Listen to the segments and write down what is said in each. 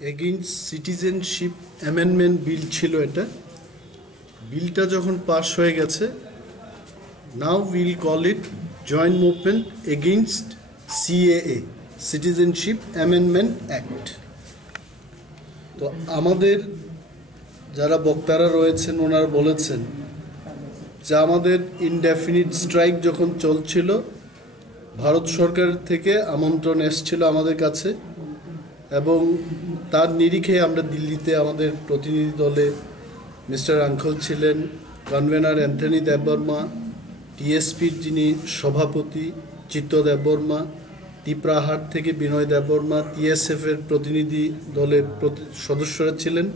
Against citizenship amendment bill ছিল এটা। বিলটা যখন পাস হয়ে গেছে, now will call it joint movement against CAA, citizenship amendment act. তো আমাদের যারা বক্তারা রয়েছেন ওনারা বলেছেন যে আমাদের ইনডেফিনিট স্ট্রাইক যখন চলছিল, ভারত সরকার থেকে আমন্ত্রণ এসেছিল আমাদের কাছে এবং তার নিরিখে আমরা দিল্লিতে আমাদের প্রতিনিধি দলে মিস্টার আঙ্কল ছিলেন, কনভেনার অ্যান্থনি দেববর্মা, টিএসপির যিনি সভাপতি চিত্ত দেববর্মা, টিপ্রাহাট থেকে বিনয় দেববর্মা, টিএসএফের প্রতিনিধি দলের সদস্যরা ছিলেন।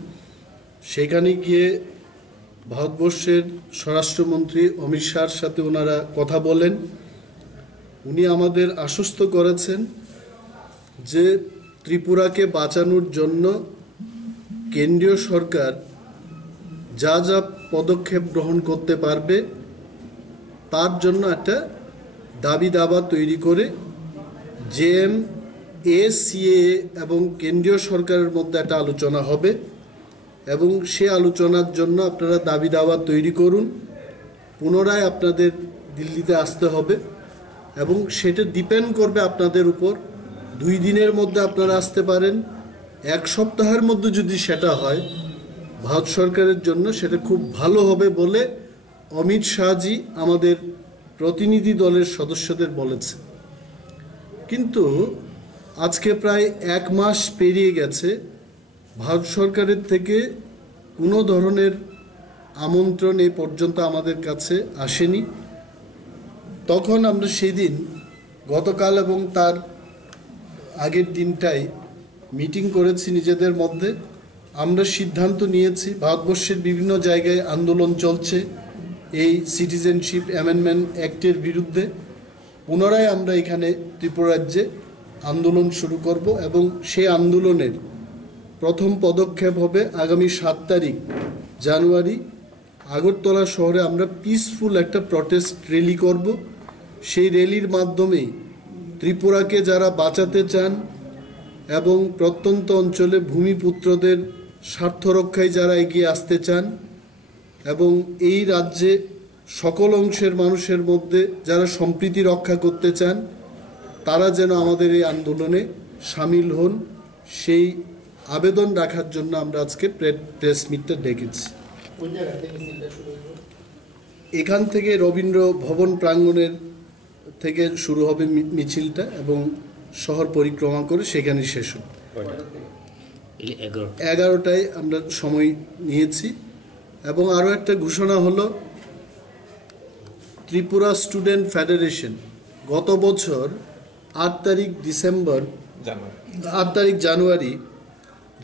সেখানে গিয়ে ভারতবর্ষের স্বরাষ্ট্রমন্ত্রী অমিত শাহর সাথে ওনারা কথা বলেন। উনি আমাদের আশ্বস্ত করেছেন যে ত্রিপুরাকে বাঁচানোর জন্য কেন্দ্রীয় সরকার যা যা পদক্ষেপ গ্রহণ করতে পারবে তার জন্য একটা দাবি দাবা তৈরি করে জেএম এসিএ এবং কেন্দ্রীয় সরকারের মধ্যে একটা আলোচনা হবে এবং সে আলোচনার জন্য আপনারা দাবি দাবা তৈরি করুন। পুনরায় আপনাদের দিল্লিতে আসতে হবে এবং সেটা ডিপেন্ড করবে আপনাদের উপর। 2 দিনের মধ্যে আপনারা আসতে পারেন, 1 সপ্তাহের মধ্যে যদি সেটা হয় ভারত সরকারের জন্য সেটা খুব ভালো হবে বলে অমিত শাহজি আমাদের প্রতিনিধি দলের সদস্যদের বলেছে। কিন্তু আজকে প্রায় 1 মাস পেরিয়ে গেছে, ভারত সরকারের থেকে কোনো ধরনের আমন্ত্রণ এই পর্যন্ত আমাদের কাছে আসেনি। তখন আমরা সেদিন গতকাল এবং তার আগের দিনটাই মিটিং করেছি নিজেদের মধ্যে। আমরা সিদ্ধান্ত নিয়েছি, ভারতবর্ষের বিভিন্ন জায়গায় আন্দোলন চলছে এই সিটিজেনশিপ অ্যামেন্ডমেন্ট অ্যাক্টের বিরুদ্ধে। পুনরায় আমরা এখানে ত্রিপুরা রাজ্যে আন্দোলন শুরু করব এবং সেই আন্দোলনের প্রথম পদক্ষেপ হবে আগামী 7 তারিখ জানুয়ারি আগরতলা শহরে আমরা পিসফুল একটা প্রটেস্ট র্যালি করব। সেই র্যালির মাধ্যমেই ত্রিপুরাকে যারা বাঁচাতে চান এবং প্রত্যন্ত অঞ্চলে ভূমিপুত্রদের স্বার্থ রক্ষায় যারা এগিয়ে আসতে চান এবং এই রাজ্যে সকল অংশের মানুষের মধ্যে যারা সম্প্রীতি রক্ষা করতে চান, তারা যেন আমাদের এই আন্দোলনে সামিল হন, সেই আবেদন রাখার জন্য আমরা আজকে প্রেস মিটটা ডেকেছি। এখান থেকে রবীন্দ্র ভবন প্রাঙ্গণের থেকে শুরু হবে মিছিলটা এবং শহর পরিক্রমা করে সেখানে শেষ হবে। 11টায় আমরা সময় নিয়েছি। এবং আরও একটা ঘোষণা হলো, ত্রিপুরা স্টুডেন্ট ফেডারেশন গত বছর 8 তারিখ জানুয়ারি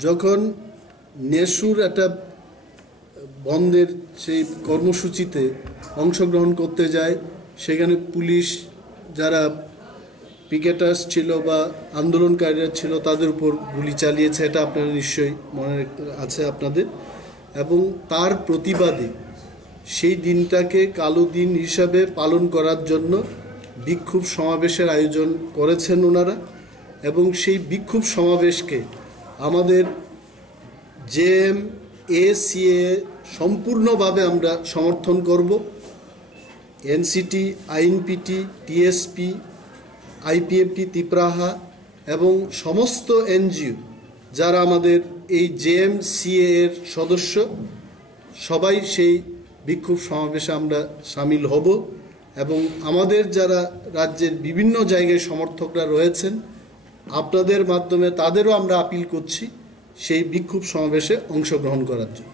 যখন নেশুর একটা বন্ধের সেই কর্মসূচিতে অংশগ্রহণ করতে যায়, সেখানে পুলিশ যারা পিকেটার্স ছিল বা আন্দোলনকারীরা ছিল তাদের উপর গুলি চালিয়েছে, এটা আপনারা নিশ্চয়ই মনে আছে আপনাদের। এবং তার প্রতিবাদে সেই দিনটাকে কালো দিন হিসাবে পালন করার জন্য বিক্ষোভ সমাবেশের আয়োজন করেছেন ওনারা। এবং সেই বিক্ষোভ সমাবেশকে আমাদের জেএম এসিএ সম্পূর্ণভাবে আমরা সমর্থন করব। এনসিটি, আইএনপিটি, টিএসপি, আইপিএফটি, ত্রিপুরাহা এবং সমস্ত এনজিও যারা আমাদের এই জেএমসিএ এর সদস্য, সবাই সেই বিক্ষোভ সমাবেশে আমরা সামিল হব। এবং আমাদের যারা রাজ্যের বিভিন্ন জায়গায় সমর্থকরা রয়েছেন, আপনাদের মাধ্যমে তাদেরও আমরা আপিল করছি সেই বিক্ষোভ সমাবেশে অংশগ্রহণ করার জন্য।